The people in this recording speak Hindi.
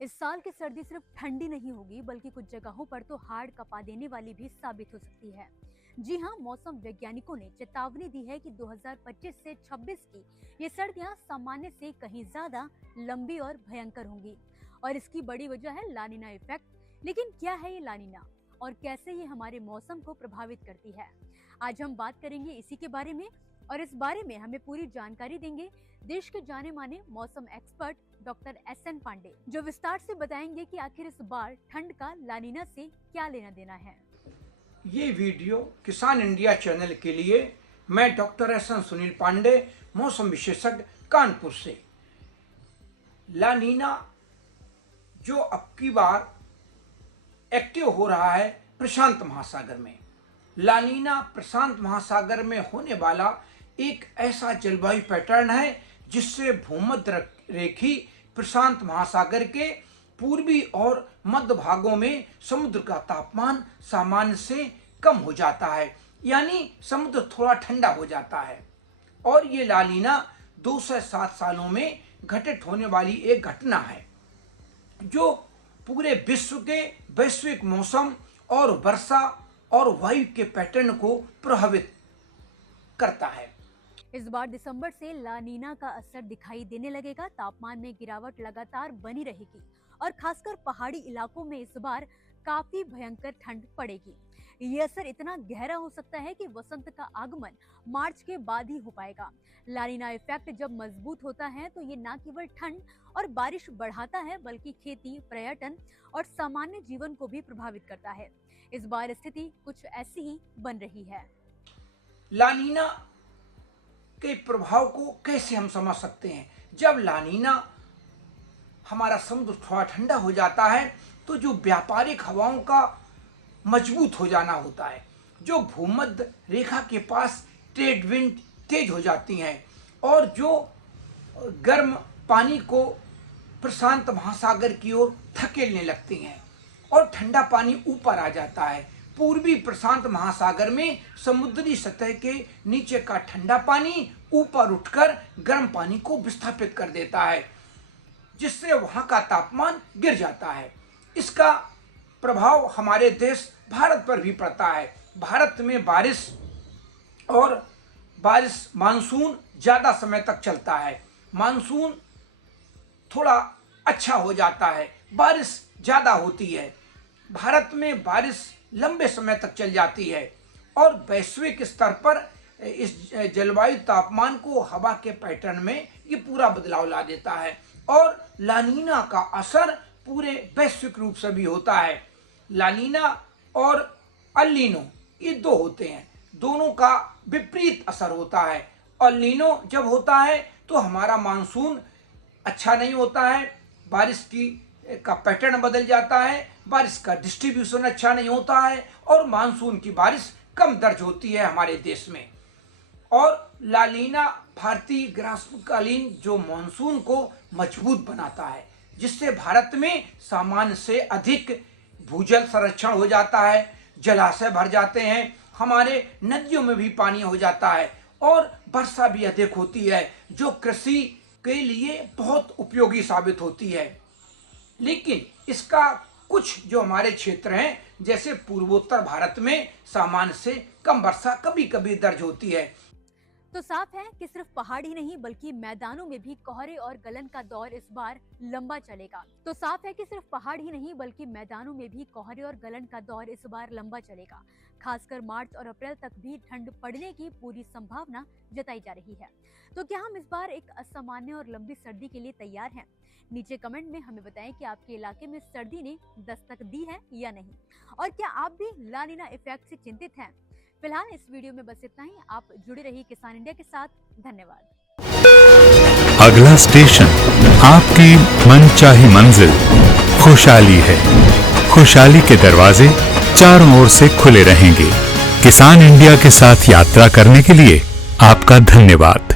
इस साल की सर्दी सिर्फ ठंडी नहीं होगी बल्कि कुछ जगहों पर तो हाड़ कपा देने वाली भी साबित हो सकती है। जी हाँ, मौसम वैज्ञानिकों ने चेतावनी दी है कि 2025 से 26 की ये सर्दियां सामान्य से कहीं ज्यादा लंबी और भयंकर होंगी और इसकी बड़ी वजह है लानिना इफेक्ट। लेकिन क्या है ये लानिना और कैसे ये हमारे मौसम को प्रभावित करती है, आज हम बात करेंगे इसी के बारे में। और इस बारे में हमें पूरी जानकारी देंगे देश के जाने माने मौसम एक्सपर्ट डॉक्टर SN पांडे, जो विस्तार से बताएंगे कि आखिर इस बार ठंड का लानिना से क्या लेना देना है। ये वीडियो किसान इंडिया चैनल के लिए मैं डॉक्टर SN सुनील पांडे, मौसम विशेषज्ञ कानपुर से। लानिना जो अब की बार एक्टिव हो रहा है प्रशांत महासागर में। लानिना प्रशांत महासागर में होने वाला एक ऐसा जलवायु पैटर्न है जिससे भूमध्य रेखी प्रशांत महासागर के पूर्वी और मध्य भागों में समुद्र का तापमान सामान्य से कम हो जाता है, यानी समुद्र थोड़ा ठंडा हो जाता है। और ये लानिना 2 से 7 सालों में घटित होने वाली एक घटना है जो पूरे विश्व के वैश्विक मौसम और वर्षा और वायु के पैटर्न को प्रभावित करता है। इस बार दिसंबर से लानिना का असर दिखाई देने लगेगा। तापमान में गिरावट लगातार बनी रहेगी और खासकर पहाड़ी इलाकों में इस बार काफी भयंकर ठंड पड़ेगी। ये असर इतना गहरा हो सकता है कि वसंत का आगमन मार्च के बाद ही हो पाएगा। लानिना इफेक्ट जब मजबूत होता है तो ये न केवल ठंड और बारिश बढ़ाता है बल्कि खेती, पर्यटन और सामान्य जीवन को भी प्रभावित करता है। इस बार स्थिति कुछ ऐसी ही बन रही है। लानिना के प्रभाव को कैसे हम समझ सकते हैं? जब लानिना हमारा समुद्र थोड़ा ठंडा हो जाता है तो जो व्यापारिक हवाओं का मजबूत हो जाना होता है, जो भूमध्य रेखा के पास ट्रेड विंड तेज हो जाती हैं और जो गर्म पानी को प्रशांत महासागर की ओर धकेलने लगती हैं और ठंडा पानी ऊपर आ जाता है। पूर्वी प्रशांत महासागर में समुद्री सतह के नीचे का ठंडा पानी ऊपर उठकर गर्म पानी को विस्थापित कर देता है, जिससे वहां का तापमान गिर जाता है। इसका प्रभाव हमारे देश भारत पर भी पड़ता है। भारत में बारिश मानसून ज्यादा समय तक चलता है। मानसून थोड़ा अच्छा हो जाता है, बारिश ज्यादा होती है। भारत में बारिश लंबे समय तक चल जाती है और वैश्विक स्तर पर इस जलवायु तापमान को हवा के पैटर्न में ये पूरा बदलाव ला देता है और लानिना का असर पूरे वैश्विक रूप से भी होता है। लानिना और अल नीनो ये 2 होते हैं, दोनों का विपरीत असर होता है। अल नीनो जब होता है तो हमारा मानसून अच्छा नहीं होता है, बारिश का पैटर्न बदल जाता है, बारिश का डिस्ट्रीब्यूशन अच्छा नहीं होता है और मानसून की बारिश कम दर्ज होती है हमारे देश में। और लानिना भारतीय ग्रीष्मकालीन जो मानसून को मजबूत बनाता है, जिससे भारत में सामान्य से अधिक भूजल संरक्षण हो जाता है, जलाशय भर जाते हैं, हमारे नदियों में भी पानी हो जाता है और वर्षा भी अधिक होती है, जो कृषि के लिए बहुत उपयोगी साबित होती है। लेकिन इसका कुछ जो हमारे क्षेत्र हैं, जैसे पूर्वोत्तर भारत में सामान्य से कम वर्षा कभी कभी दर्ज होती है। तो साफ है कि सिर्फ पहाड़ ही नहीं बल्कि मैदानों में भी कोहरे और गलन का दौर इस बार लंबा चलेगा। खासकर मार्च और अप्रैल तक भी ठंड पड़ने की पूरी संभावना जताई जा रही है। तो क्या हम इस बार एक असामान्य और लंबी सर्दी के लिए तैयार हैं? नीचे कमेंट में हमें बताएं कि आपके इलाके में सर्दी ने दस्तक दी है या नहीं, और क्या आप भी लानिना इफेक्ट से चिंतित हैं? फिलहाल इस वीडियो में बस इतना ही। आप जुड़े रहिए किसान इंडिया के साथ। धन्यवाद। अगला स्टेशन आपकी मनचाही मंजिल खुशहाली है। खुशहाली के दरवाजे चारों ओर से खुले रहेंगे। किसान इंडिया के साथ यात्रा करने के लिए आपका धन्यवाद।